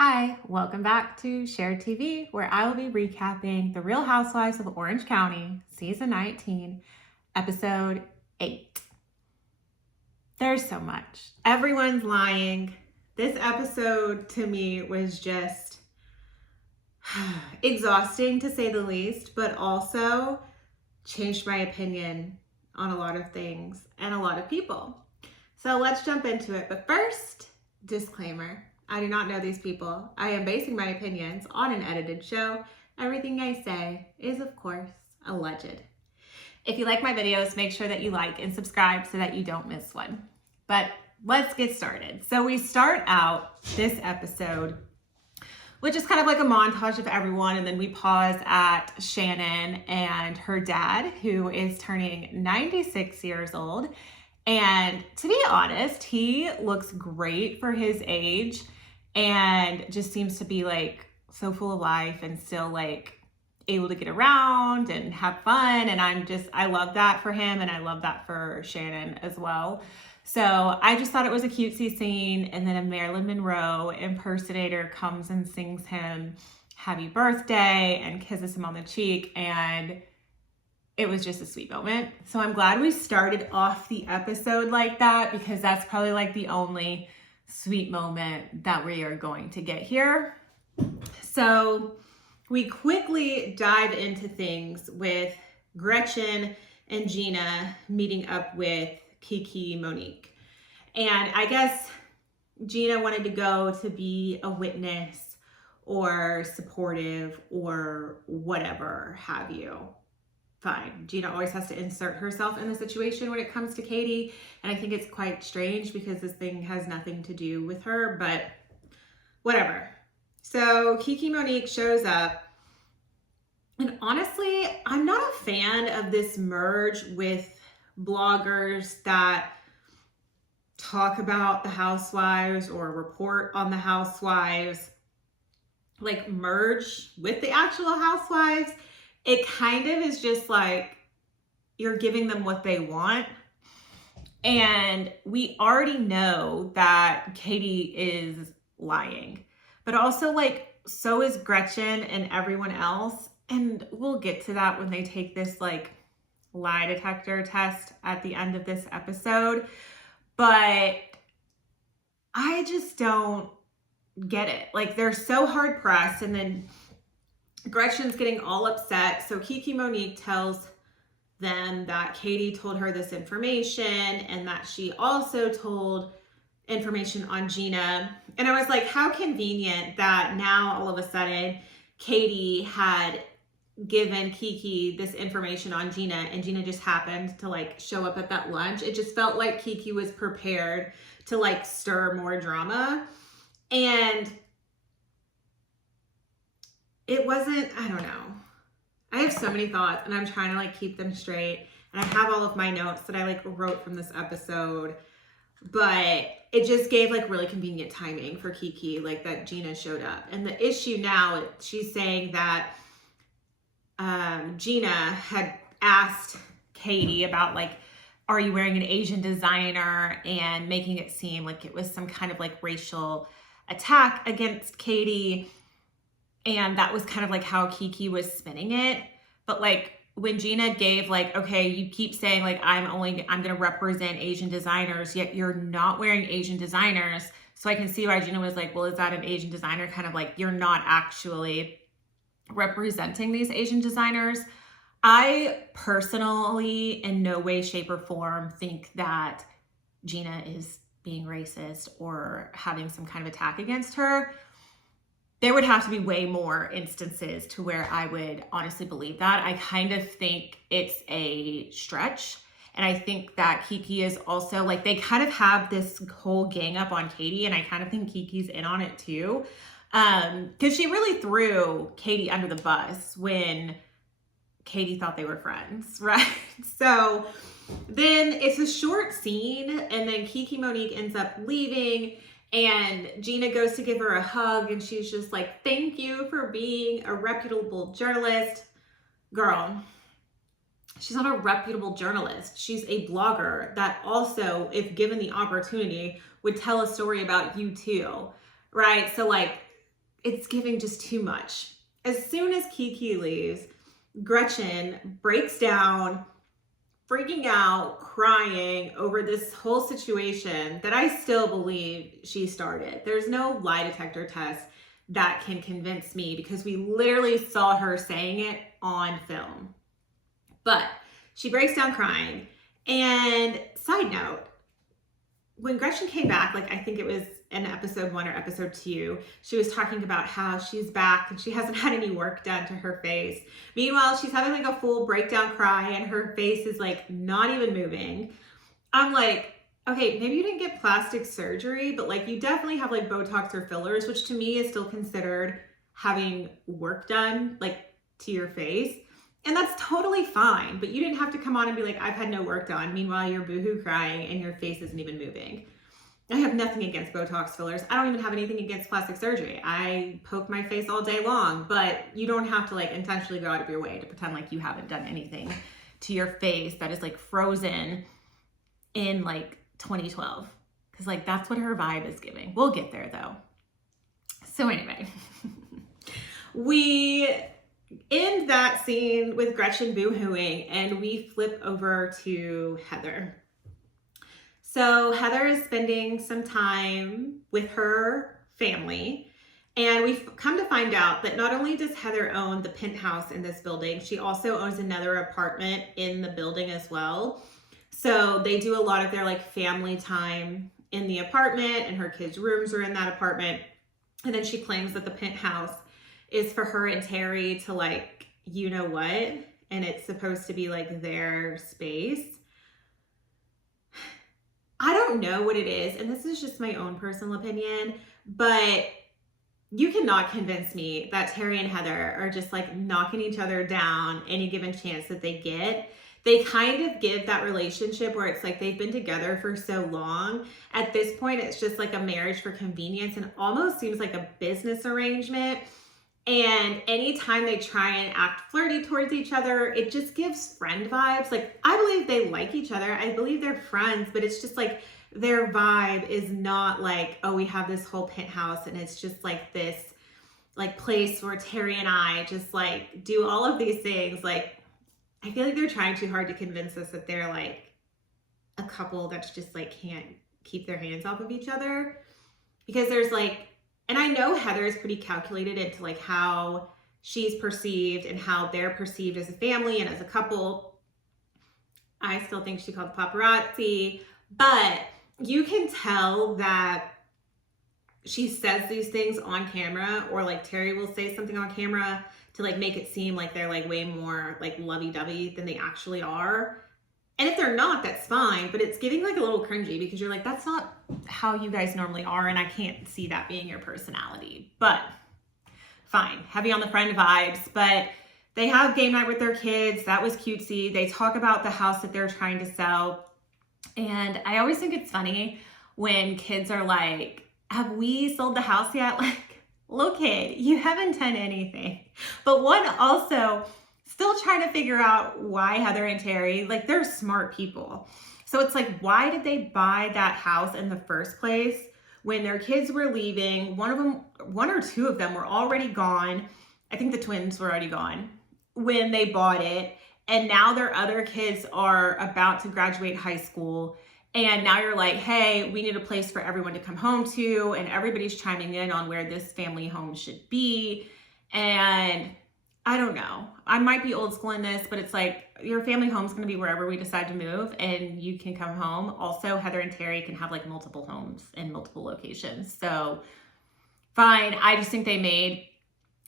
Hi, welcome back to Shared TV, where I will be recapping The Real Housewives of Orange County, Season 19, Episode 8. There's so much. Everyone's lying. This episode to me was just exhausting to say the least, but also changed my opinion on a lot of things and a lot of people. So let's jump into it. But first, disclaimer. I do not know these people. I am basing my opinions on an edited show. Everything I say is, of course, alleged. If you like my videos, make sure that you like and subscribe so that you don't miss one. But let's get started. So we start out this episode, which is kind of like a montage of everyone, and then we pause at Shannon and her dad, who is turning 96 years old. And to be honest, he looks great for his age and just seems to be like so full of life and still like able to get around and have fun. And I love that for him, and I love that for Shannon as well. So I just thought it was a cutesy scene. And then a Marilyn Monroe impersonator comes and sings him happy birthday and kisses him on the cheek. And it was just a sweet moment. So I'm glad we started off the episode like that, because that's probably like the only sweet moment that we are going to get here. So we quickly dive into things with Gretchen and Gina meeting up with Kiki Monique. And I guess Gina wanted to go to be a witness or supportive or whatever have you. Fine. Gina always has to insert herself in the situation when it comes to Katie. And I think it's quite strange because this thing has nothing to do with her, but whatever. So Kiki Monique shows up. And honestly, I'm not a fan of this merge with bloggers that talk about the housewives or report on the housewives, like merge with the actual housewives. It kind of is just like you're giving them what they want. And we already know that Katie is lying, but also like so is Gretchen and everyone else. And we'll get to that when they take this like lie detector test at the end of this episode. But I just don't get it. Like they're so hard pressed, and then Gretchen's getting all upset. So Kiki Monique tells them that Katie told her this information and that she also told information on Gina. And I was like, how convenient that now all of a sudden Katie had given Kiki this information on Gina, and Gina just happened to like show up at that lunch. It just felt like Kiki was prepared to like stir more drama. And it wasn't, I don't know. I have so many thoughts and I'm trying to like keep them straight. And I have all of my notes that I like wrote from this episode, but it just gave like really convenient timing for Kiki, like that Gina showed up. And the issue now, she's saying that Gina had asked Katie about like, are you wearing an Asian designer, and making it seem like it was some kind of like racial attack against Katie. And that was kind of like how Kiki was spinning it. But like when Gina gave like, okay, you keep saying like, I'm going to represent Asian designers, yet you're not wearing Asian designers. So I can see why Gina was like, well, is that an Asian designer? Kind of like, you're not actually representing these Asian designers. I personally, in no way, shape, or form, think that Gina is being racist or having some kind of attack against her. There would have to be way more instances to where I would honestly believe that. I kind of think it's a stretch. And I think that Kiki is also like, they kind of have this whole gang up on Katie. And I kind of think Kiki's in on it too. Because she really threw Katie under the bus when Katie thought they were friends, right? So then it's a short scene, and then Kiki Monique ends up leaving, and Gina goes to give her a hug, and she's just like, thank you for being a reputable journalist. Girl, she's not a reputable journalist. She's a blogger that also, if given the opportunity, would tell a story about you too, right? So like, it's giving just too much. As soon as Kiki leaves, Gretchen breaks down, freaking out, crying over this whole situation that I still believe she started. There's no lie detector test that can convince me because we literally saw her saying it on film. But she breaks down crying. And side note, when Gretchen came back, like I think it was in episode 1 or episode 2, she was talking about how she's back and she hasn't had any work done to her face. Meanwhile, she's having like a full breakdown cry and her face is like not even moving. I'm like, okay, maybe you didn't get plastic surgery, but like you definitely have like Botox or fillers, which to me is still considered having work done like to your face. And that's totally fine, but you didn't have to come on and be like, I've had no work done. Meanwhile, you're boohoo crying and your face isn't even moving. I have nothing against Botox fillers. I don't even have anything against plastic surgery. I poke my face all day long, but you don't have to like intentionally go out of your way to pretend like you haven't done anything to your face that is like frozen in like 2012. Because like that's what her vibe is giving. We'll get there though. So anyway, we end that scene with Gretchen boohooing and we flip over to Heather. So Heather is spending some time with her family and we've come to find out that not only does Heather own the penthouse in this building, she also owns another apartment in the building as well. So they do a lot of their like family time in the apartment and her kids' rooms are in that apartment. And then she claims that the penthouse is for her and Terry to like, you know what? And it's supposed to be like their space. I don't know what it is. And this is just my own personal opinion, but you cannot convince me that Terry and Heather are just like knocking each other down any given chance that they get. They kind of give that relationship where it's like they've been together for so long. At this point, it's just like a marriage for convenience and almost seems like a business arrangement. And anytime they try and act flirty towards each other, it just gives friend vibes. Like, I believe they like each other. I believe they're friends, but it's just like their vibe is not like, oh, we have this whole penthouse and it's just like this like place where Terry and I just like do all of these things. Like, I feel like they're trying too hard to convince us that they're like a couple that's just like can't keep their hands off of each other. Because there's like, and I know Heather is pretty calculated into like how she's perceived and how they're perceived as a family and as a couple. I still think she called the paparazzi, but you can tell that she says these things on camera, or like Terry will say something on camera to like make it seem like they're like way more like lovey-dovey than they actually are. And if they're not, that's fine, but it's getting like a little cringy because you're like, that's not how you guys normally are, and I can't see that being your personality. But fine, heavy on the friend vibes, but they have game night with their kids. That was cutesy. They talk about the house that they're trying to sell. And I always think it's funny when kids are like, have we sold the house yet? Like, little kid, you haven't done anything. But one also still trying to figure out why Heather and Terry, like they're smart people. So it's like, why did they buy that house in the first place when their kids were leaving? One or two of them were already gone. I think the twins were already gone when they bought it. And now their other kids are about to graduate high school. And now you're like, hey, we need a place for everyone to come home to. And everybody's chiming in on where this family home should be. And I don't know. I might be old school in this, but it's like your family home's going to be wherever we decide to move and you can come home. Also, Heather and Terry can have like multiple homes in multiple locations. So fine. I just think they made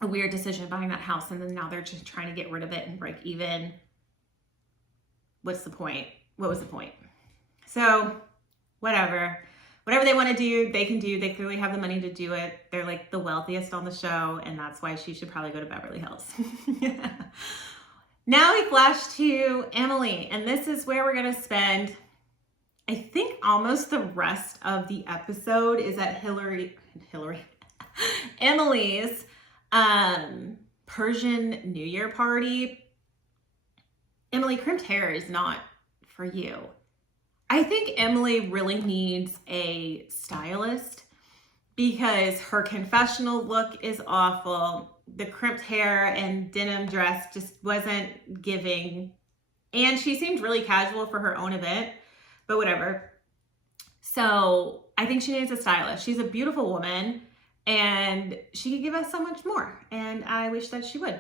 a weird decision buying that house and then now they're just trying to get rid of it and break even. What's the point? What was the point? So whatever they want to do, they can do. They clearly have the money to do it. They're like the wealthiest on the show, and that's why she should probably go to Beverly Hills. Now we flash to Emily, and this is where we're going to spend, I think, almost the rest of the episode is at Emily's Persian New Year party. Emily, crimped hair is not for you. I think Emily really needs a stylist because her confessional look is awful. The crimped hair and denim dress just wasn't giving. And she seemed really casual for her own event, but whatever. So I think she needs a stylist. She's a beautiful woman and she could give us so much more. And I wish that she would.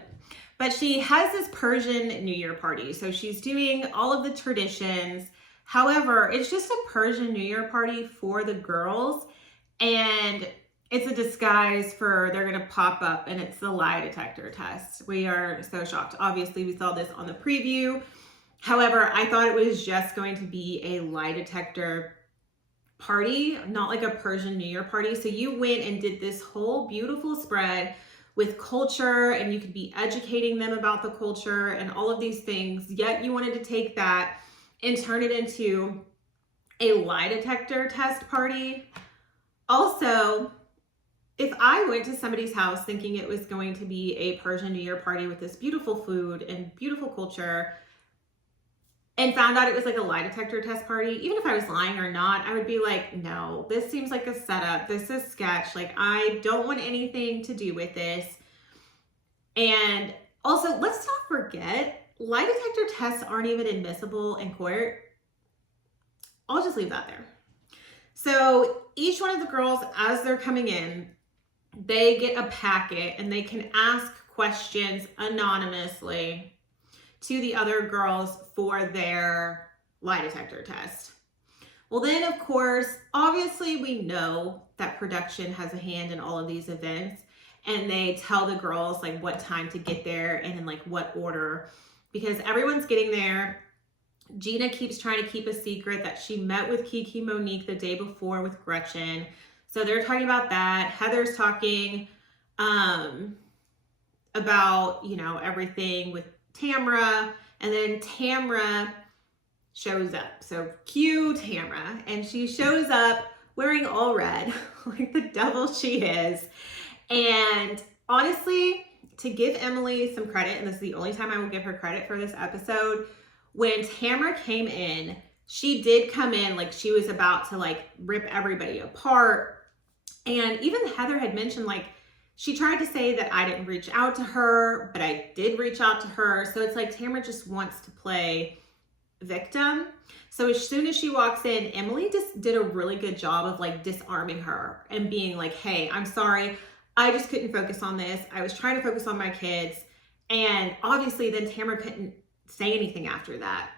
But she has this Persian New Year party. So she's doing all of the traditions. However, it's just a Persian New Year party for the girls. And it's a disguise for they're going to pop up and it's the lie detector test. We are so shocked. Obviously, we saw this on the preview. However, I thought it was just going to be a lie detector party, not like a Persian New Year party. So you went and did this whole beautiful spread with culture and you could be educating them about the culture and all of these things. Yet you wanted to take that and turn it into a lie detector test party. Also, if I went to somebody's house thinking it was going to be a Persian New Year party with this beautiful food and beautiful culture and found out it was like a lie detector test party, even if I was lying or not, I would be like, no, this seems like a setup. This is sketch. Like, I don't want anything to do with this. And also, let's not forget, lie detector tests aren't even admissible in court. I'll just leave that there. So each one of the girls, as they're coming in, they get a packet and they can ask questions anonymously to the other girls for their lie detector test. Well, then, of course, obviously we know that production has a hand in all of these events and they tell the girls like what time to get there and in like what order, because everyone's getting there. Gina keeps trying to keep a secret that she met with Kiki Monique the day before with Gretchen. So they're talking about that. Heather's talking about, you know, everything with Tamra, and then Tamra shows up. So cue Tamra, and she shows up wearing all red, like the devil she is. And honestly, to give Emily some credit, and this is the only time I will give her credit for this episode, when Tamra came in, she did come in like she was about to like rip everybody apart. And even Heather had mentioned like, she tried to say that I didn't reach out to her, but I did reach out to her. So it's like Tamra just wants to play victim. So as soon as she walks in, Emily just did a really good job of like disarming her and being like, hey, I'm sorry. I just couldn't focus on this. I was trying to focus on my kids. And obviously then Tamra couldn't say anything after that.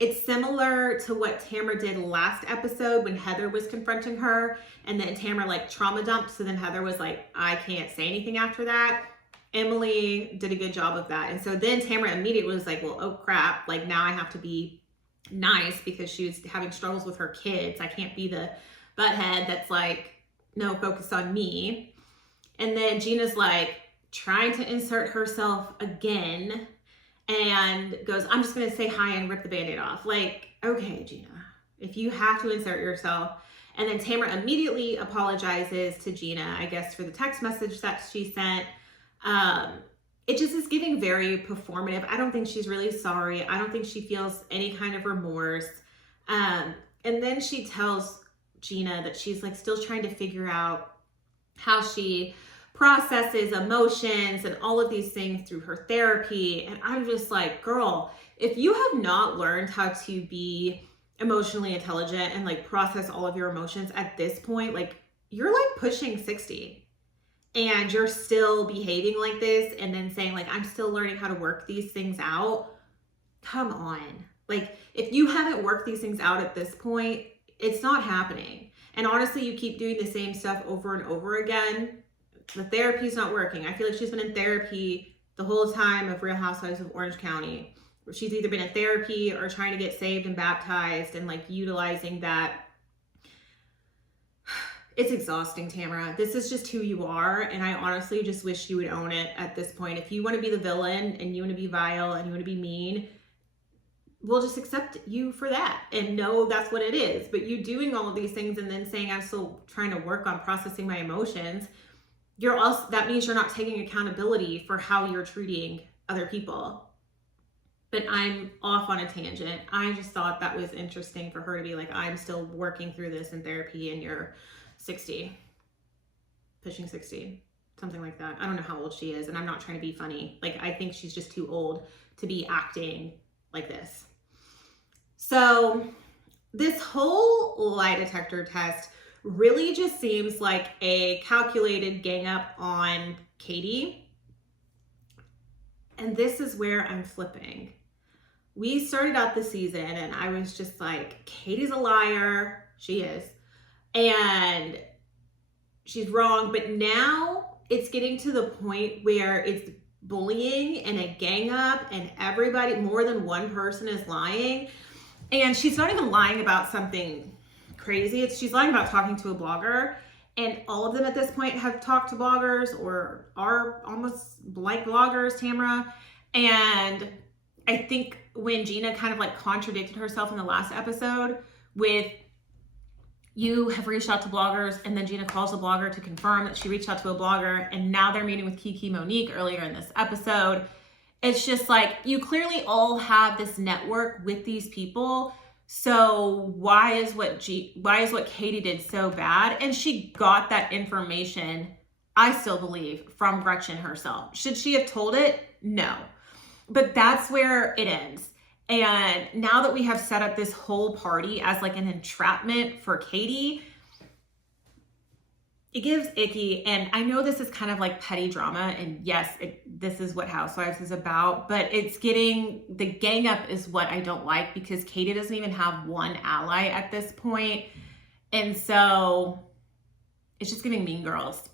It's similar to what Tamra did last episode when Heather was confronting her and then Tamra like trauma dumped. So then Heather was like, I can't say anything after that. Emily did a good job of that. And so then Tamra immediately was like, well, oh crap. Like now I have to be nice because she was having struggles with her kids. I can't be the butthead that's like, no, focus on me. And then Gina's like trying to insert herself again and goes, I'm just going to say hi and rip the Band-Aid off. Like, okay, Gina, if you have to insert yourself. And then Tamra immediately apologizes to Gina, I guess, for the text message that she sent. It just is giving very performative. I don't think she's really sorry. I don't think she feels any kind of remorse. And then she tells Gina that she's like still trying to figure out how she processes emotions and all of these things through her therapy. And I'm just like, girl, if you have not learned how to be emotionally intelligent and like process all of your emotions at this point, like you're like pushing 60 and you're still behaving like this and then saying like, I'm still learning how to work these things out. Come on. Like if you haven't worked these things out at this point, it's not happening. And honestly, you keep doing the same stuff over and over again. The therapy's not working. I feel like she's been in therapy the whole time of Real Housewives of Orange County. She's either been in therapy or trying to get saved and baptized and like utilizing that. It's exhausting, Tamra. This is just who you are. And I honestly just wish you would own it at this point. If you want to be the villain and you want to be vile and you want to be mean, we'll just accept you for that and know that's what it is. But you doing all of these things and then saying I'm still trying to work on processing my emotions, you're also, that means you're not taking accountability for how you're treating other people. But I'm off on a tangent. I just thought that was interesting for her to be like, I'm still working through this in therapy and you're 60. pushing 60, something like that. I don't know how old she is, and I'm not trying to be funny. Like, I think she's just too old to be acting like this. So this whole lie detector test really just seems like a calculated gang up on Katie. And this is where I'm flipping. We started out the season and I was just like, Katie's a liar. She is. And she's wrong. But now it's getting to the point where it's bullying and a gang up and everybody, more than one person is lying. And she's not even lying about something crazy. She's lying about talking to a blogger. And all of them at this point have talked to bloggers or are almost like bloggers, Tamra. And I think when Gina kind of like contradicted herself in the last episode with, you have reached out to bloggers, and then Gina calls a blogger to confirm that she reached out to a blogger, and now they're meeting with Kiki Monique earlier in this episode. It's just like, you clearly all have this network with these people. So why is what Katie did so bad? And she got that information, I still believe, from Gretchen herself. Should she have told it? No. But that's where it ends. And now that we have set up this whole party as like an entrapment for Katie, it gives icky. And I know this is kind of like petty drama. And yes, this is what Housewives is about. But it's getting, the gang up is what I don't like, because Katie doesn't even have one ally at this point. And so it's just giving Mean Girls.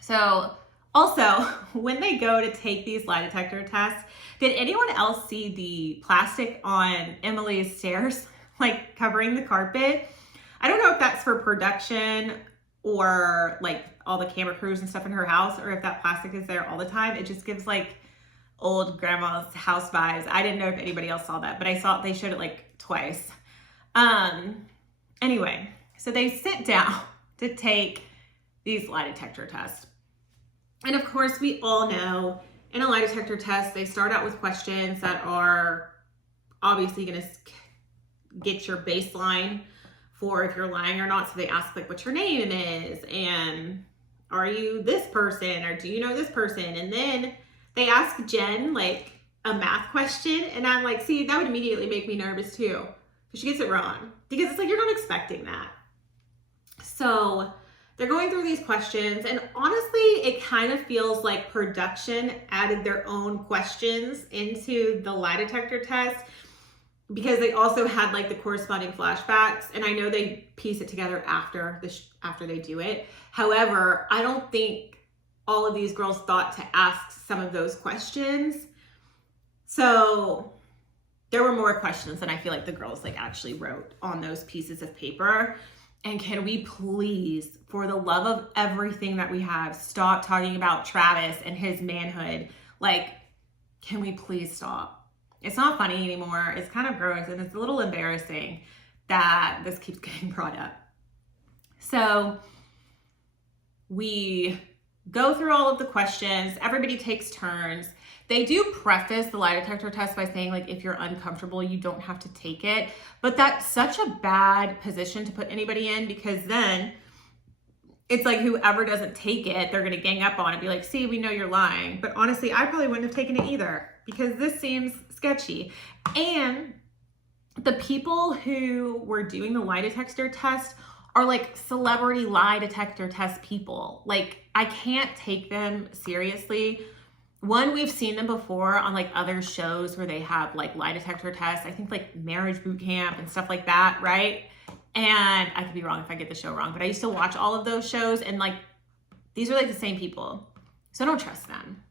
So also, when they go to take these lie detector tests, did anyone else see the plastic on Emily's stairs, like covering the carpet? I don't know if that's for production or like all the camera crews and stuff in her house, or if that plastic is there all the time. It just gives like old grandma's house vibes. I didn't know if anybody else saw that, but I saw they showed it like twice. Anyway, so they sit down to take these lie detector tests. And of course, we all know in a lie detector test, they start out with questions that are obviously going to get your baseline for if you're lying or not. So they ask like what your name is, and are you this person, or do you know this person? And then they ask Jen like a math question, and I'm like, see, that would immediately make me nervous too, because she gets it wrong, because it's like, you're not expecting that. So they're going through these questions, and honestly, it kind of feels like production added their own questions into the lie detector test, because they also had like the corresponding flashbacks, and I know they piece it together after they do it. However, I don't think all of these girls thought to ask some of those questions. So there were more questions than I feel like the girls like actually wrote on those pieces of paper. And can we please, for the love of everything that we have, stop talking about Travis and his manhood? Like, can we please stop? It's not funny anymore. It's kind of gross, and it's a little embarrassing that this keeps getting brought up. So we go through all of the questions. Everybody takes turns. They do preface the lie detector test by saying, like, if you're uncomfortable, you don't have to take it. But that's such a bad position to put anybody in, because then it's like whoever doesn't take it, they're going to gang up on it, be like, see, we know you're lying. But honestly, I probably wouldn't have taken it either, because this seems sketchy. And the people who were doing the lie detector test are like celebrity lie detector test people. Like, I can't take them seriously. One, we've seen them before on like other shows where they have like lie detector tests. I think like Marriage Boot Camp and stuff like that, right? And I could be wrong if I get the show wrong, but I used to watch all of those shows, and like these are like the same people. So I don't trust them.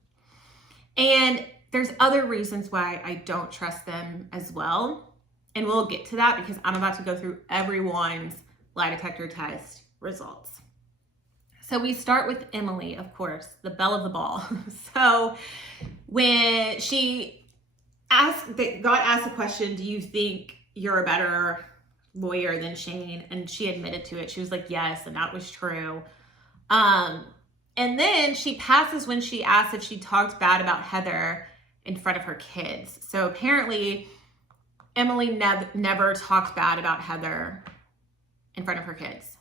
And there's other reasons why I don't trust them as well. And we'll get to that, because I'm about to go through everyone's lie detector test results. So we start with Emily, of course, the belle of the ball. So when God asked the question, do you think you're a better lawyer than Shane? And she admitted to it. She was like, yes, and that was true. And then she passes when she asked if she talked bad about Heather in front of her kids. So apparently Emily never talked bad about Heather in front of her kids.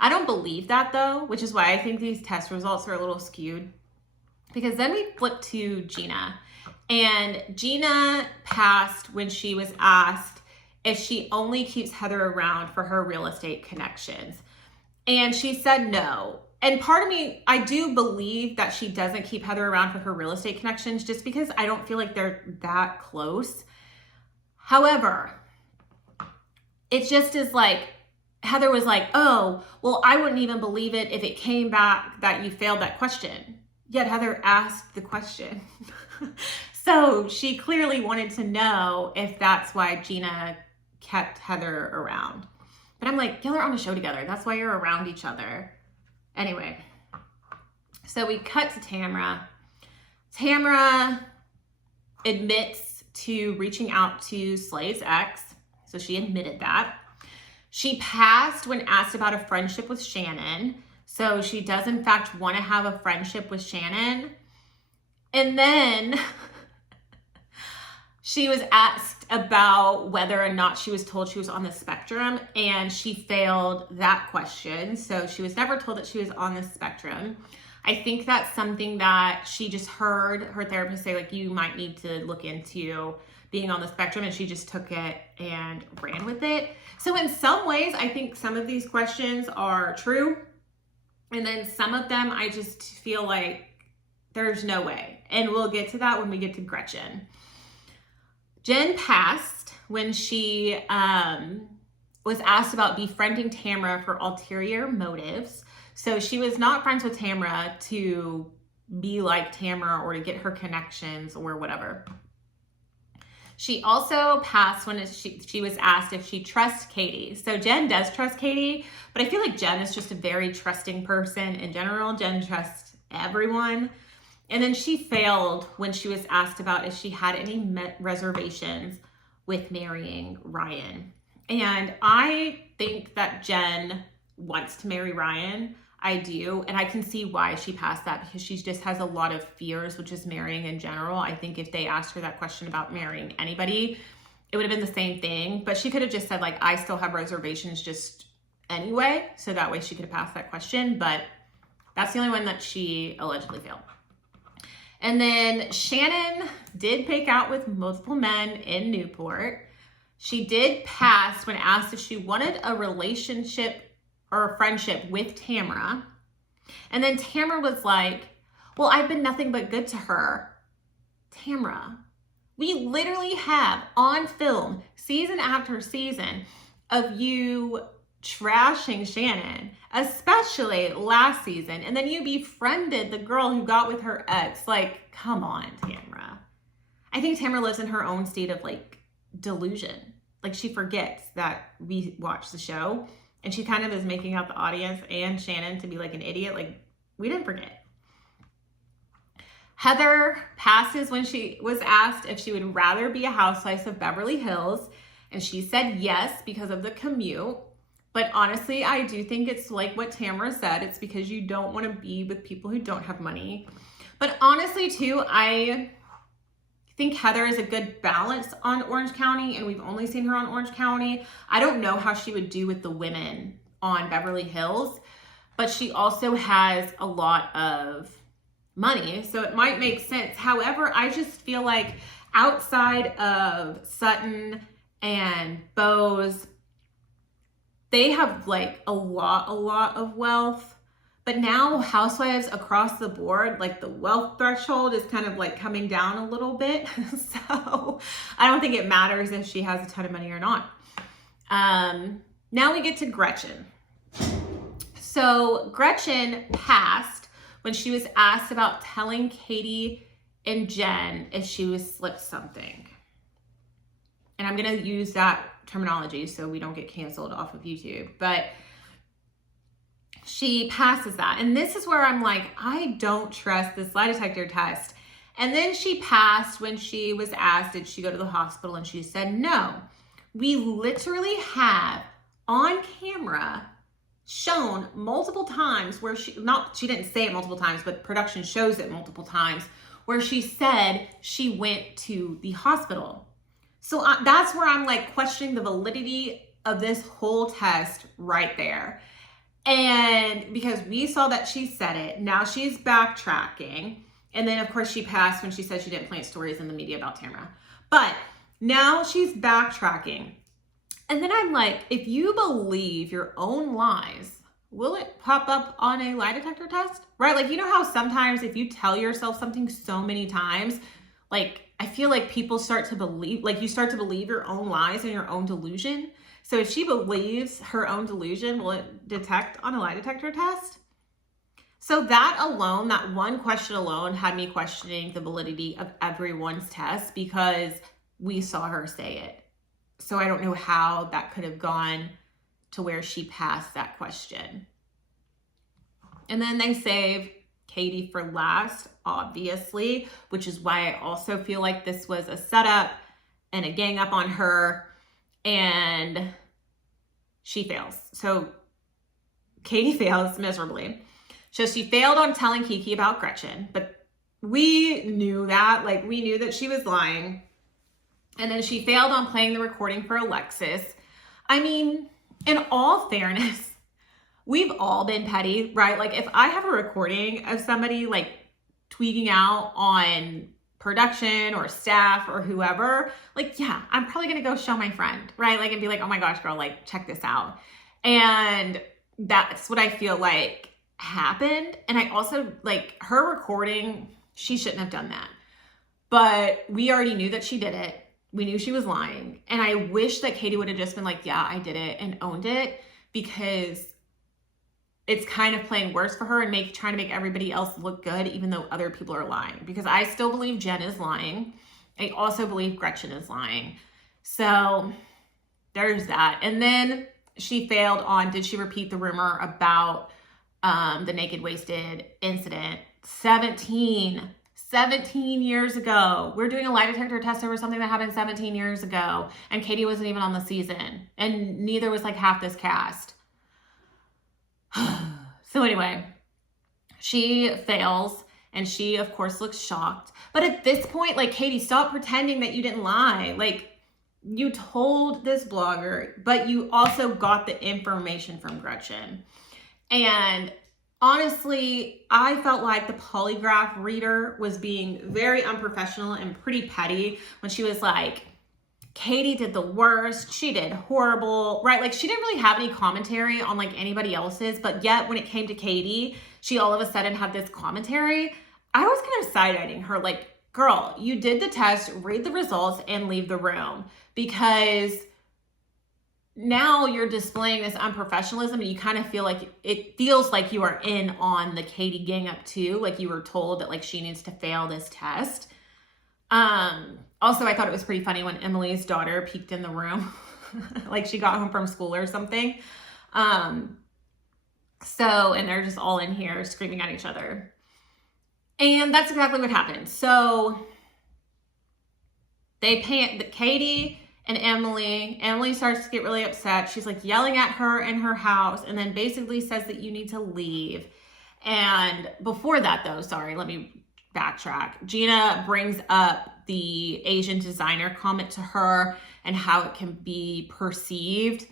I don't believe that though, which is why I think these test results are a little skewed. Because then we flip to Gina, and Gina passed when she was asked if she only keeps Heather around for her real estate connections. And she said no. And part of me, I do believe that she doesn't keep Heather around for her real estate connections just because I don't feel like they're that close. However, it just is like, Heather was like, oh, well, I wouldn't even believe it if it came back that you failed that question. Yet Heather asked the question. So she clearly wanted to know if that's why Gina kept Heather around. But I'm like, y'all are on a show together. That's why you're around each other. Anyway, so we cut to Tamra. Tamra admits to reaching out to Slade's ex. So she admitted that. She passed when asked about a friendship with Shannon. So she does in fact want to have a friendship with Shannon. And then she was asked about whether or not she was told she was on the spectrum, and she failed that question. So she was never told that she was on the spectrum. I think that's something that she just heard her therapist say, like, you might need to look into being on the spectrum, and she just took it and ran with it. So in some ways, I think some of these questions are true. And then some of them, I just feel like there's no way. And we'll get to that when we get to Gretchen. Jen passed when she was asked about befriending Tamra for ulterior motives. So she was not friends with Tamra to be like Tamra or to get her connections or whatever. She also passed when she was asked if she trusts Katie. So Jen does trust Katie, but I feel like Jen is just a very trusting person in general. Jen trusts everyone. And then she failed when she was asked about if she had any reservations with marrying Ryan. And I think that Jen wants to marry Ryan. I do. And I can see why she passed that, because she just has a lot of fears, which is marrying in general. I think if they asked her that question about marrying anybody, it would have been the same thing. But she could have just said, like, I still have reservations just anyway. So that way she could have passed that question. But that's the only one that she allegedly failed. And then Shannon did make out with multiple men in Newport. She did pass when asked if she wanted a relationship or a friendship with Tamra. And then Tamra was like, well, I've been nothing but good to her. Tamra, we literally have on film, season after season, of you trashing Shannon, especially last season. And then you befriended the girl who got with her ex. Like, come on, Tamra. I think Tamra lives in her own state of like delusion. Like, she forgets that we watch the show, and she kind of is making out the audience and Shannon to be like an idiot. Like, we didn't forget. Heather passes when she was asked if she would rather be a housewife of Beverly Hills. And she said yes because of the commute. But honestly, I do think it's like what Tamra said. It's because you don't want to be with people who don't have money. But honestly, too, I think Heather is a good balance on Orange County, and we've only seen her on Orange County. I don't know how she would do with the women on Beverly Hills, but she also has a lot of money, so it might make sense. However, I just feel like outside of Sutton and Bose, they have like a lot of wealth. But now housewives across the board, like the wealth threshold is kind of like coming down a little bit. So I don't think it matters if she has a ton of money or not. Now we get to Gretchen. So Gretchen passed when she was asked about telling Katie and Jen if she was slipped something. And I'm going to use that terminology so we don't get canceled off of YouTube. But she passes that. And this is where I'm like, I don't trust this lie detector test. And then she passed when she was asked, did she go to the hospital? And she said, no. We literally have on camera shown multiple times where she didn't say it multiple times, but production shows it multiple times where she said she went to the hospital. So that's where I'm like questioning the validity of this whole test right there. And because we saw that she said it, now she's backtracking. And then, of course, she passed when she said she didn't plant stories in the media about Tamara. But now she's backtracking. And then I'm like, if you believe your own lies, will it pop up on a lie detector test? Right? Like, you know how sometimes if you tell yourself something so many times, like, I feel like people start to believe, like you start to believe your own lies and your own delusion. So if she believes her own delusion, will it detect on a lie detector test? So that alone, that one question alone had me questioning the validity of everyone's test because we saw her say it. So I don't know how that could have gone to where she passed that question. And then they save Katie for last, obviously, which is why I also feel like this was a setup and a gang up on her, and she fails. So Katie fails miserably. So she failed on telling Kiki about Gretchen, but we knew that, like we knew that she was lying. And then she failed on playing the recording for Alexis. I mean, in all fairness, we've all been petty, right? Like if I have a recording of somebody like tweaking out on production or staff or whoever, like, yeah, I'm probably going to go show my friend, right? Like, and be like, oh my gosh, girl, like check this out. And that's what I feel like happened. And I also like her recording, she shouldn't have done that, but we already knew that she did it. We knew she was lying. And I wish that Katie would have just been like, yeah, I did it and owned it, because it's kind of playing worse for her and trying to make everybody else look good, even though other people are lying. Because I still believe Jen is lying. I also believe Gretchen is lying. So there's that. And then she failed on, did she repeat the rumor about the naked wasted incident? 17 years ago. We're doing a lie detector test over something that happened 17 years ago. And Katie wasn't even on the season. And neither was like half this cast. So anyway, she fails and she of course looks shocked. But at this point, like, Katie, stop pretending that you didn't lie. Like, you told this blogger, but you also got the information from Gretchen. And honestly, I felt like the polygraph reader was being very unprofessional and pretty petty when she was like, Katie did the worst, she did horrible, right? Like, she didn't really have any commentary on like anybody else's, but yet when it came to Katie, she all of a sudden had this commentary. I was kind of side-eyeing her, like, girl, you did the test, read the results and leave the room, because now you're displaying this unprofessionalism and you kind of feel like, it feels like you are in on the Katie gang up too. Like, you were told that like she needs to fail this test. Also, I thought it was pretty funny when Emily's daughter peeked in the room, like she got home from school or something. And they're just all in here screaming at each other. And that's exactly what happened. So they paint Katie and Emily. Emily starts to get really upset. She's like yelling at her in her house and then basically says that you need to leave. And before that though, sorry, let me backtrack. Gina brings up the Asian designer comment to her and how it can be perceived.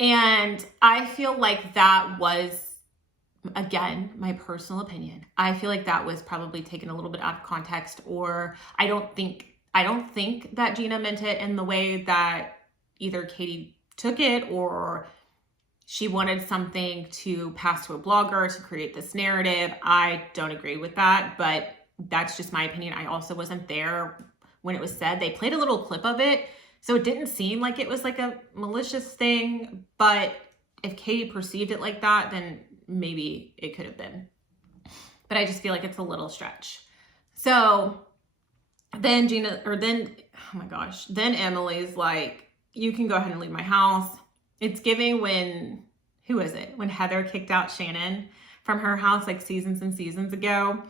And I feel like that was, again, my personal opinion, I feel like that was probably taken a little bit out of context, or I don't think that Gina meant it in the way that either Katie took it or she wanted something to pass to a blogger to create this narrative. I don't agree with that, but that's just my opinion. I also wasn't there when it was said. They played a little clip of it, so it didn't seem like it was like a malicious thing, but if Katie perceived it like that, then maybe it could have been. But I just feel like it's a little stretch. So then then Emily's like, you can go ahead and leave my house. It's giving when Heather kicked out Shannon from her house like seasons and seasons ago.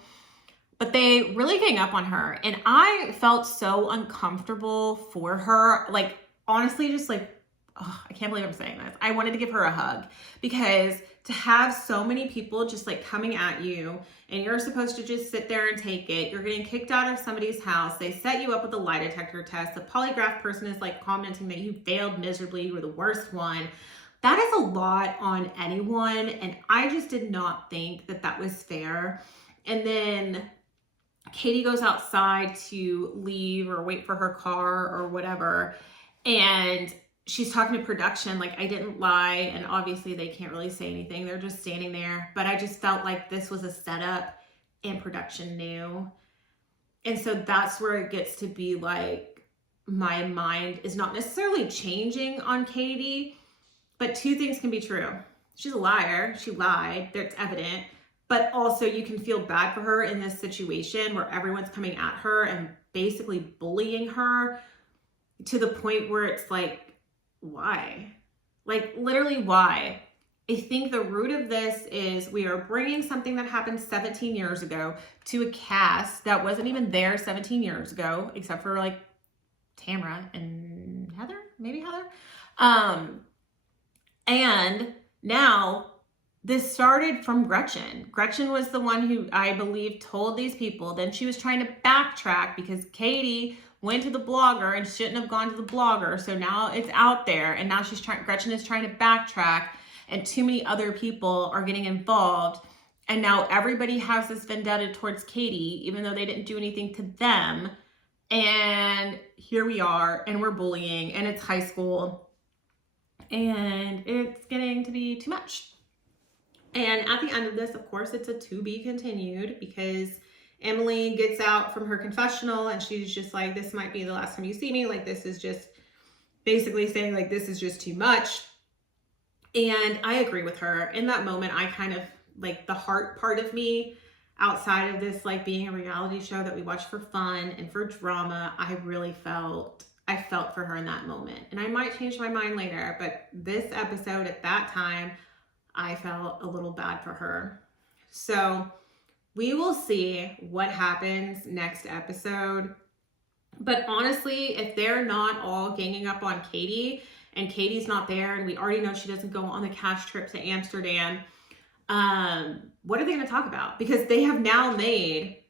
But they really gang up on her. And I felt so uncomfortable for her. Like, honestly, just like, oh, I can't believe I'm saying this. I wanted to give her a hug, because to have so many people just like coming at you and you're supposed to just sit there and take it. You're getting kicked out of somebody's house. They set you up with a lie detector test. The polygraph person is like commenting that you failed miserably. You were the worst one. That is a lot on anyone, and I just did not think that that was fair. And then Katie goes outside to leave or wait for her car or whatever, and she's talking to production like, I didn't lie, and obviously they can't really say anything. They're just standing there. But I just felt like this was a setup and production knew. And so that's where it gets to be like, my mind is not necessarily changing on Katie, but two things can be true. She's a liar. She lied. That's evident. But also you can feel bad for her in this situation where everyone's coming at her and basically bullying her to the point where it's like, why? Like, literally, why? I think the root of this is we are bringing something that happened 17 years ago to a cast that wasn't even there 17 years ago, except for like Tamara and Heather, maybe Heather. And now this started from Gretchen. Gretchen was the one who, I believe, told these people. Then she was trying to backtrack because Katie went to the blogger and shouldn't have gone to the blogger. So now it's out there, and now Gretchen is trying to backtrack, and too many other people are getting involved. And now everybody has this vendetta towards Katie, even though they didn't do anything to them. And here we are, and we're bullying, and it's high school, and it's getting to be too much. And at the end of this, of course, it's a to be continued, because Emily gets out from her confessional and she's just like, this might be the last time you see me. Like, this is just basically saying like, this is just too much. And I agree with her. In that moment, I kind of like, the heart part of me, outside of this like being a reality show that we watch for fun and for drama, I felt for her in that moment. And I might change my mind later, but this episode at that time, I felt a little bad for her. So we will see what happens next episode. But honestly, if they're not all ganging up on Katie and Katie's not there, and we already know she doesn't go on the cash trip to Amsterdam, what are they going to talk about? Because they have now made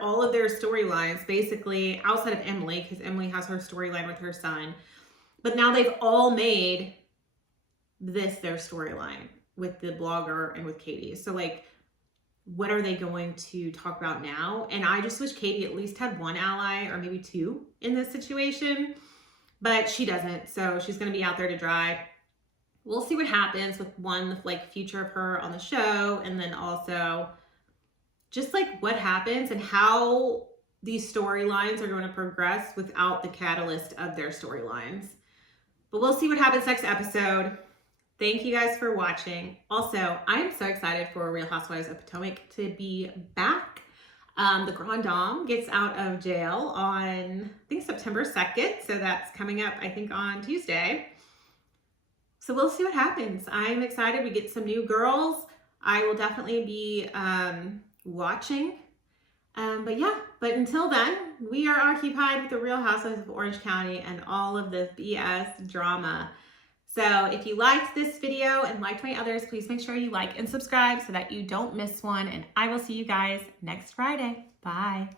all of their storylines basically outside of Emily, because Emily has her storyline with her son. But now they've all made this their storyline with the blogger and with Katie. So like, what are they going to talk about now? And I just wish Katie at least had one ally or maybe two in this situation, but she doesn't. So she's going to be out there to dry. We'll see what happens with one, like future of her on the show. And then also just like what happens and how these storylines are going to progress without the catalyst of their storylines. But we'll see what happens next episode. Thank you guys for watching. Also, I am so excited for Real Housewives of Potomac to be back. The Grand Dame gets out of jail on, I think, September 2nd. So that's coming up, I think, on Tuesday. So we'll see what happens. I'm excited. We get some new girls. I will definitely be watching. But until then, we are occupied with the Real Housewives of Orange County and all of the BS drama. So if you liked this video and liked my others, please make sure you like and subscribe so that you don't miss one. And I will see you guys next Friday. Bye.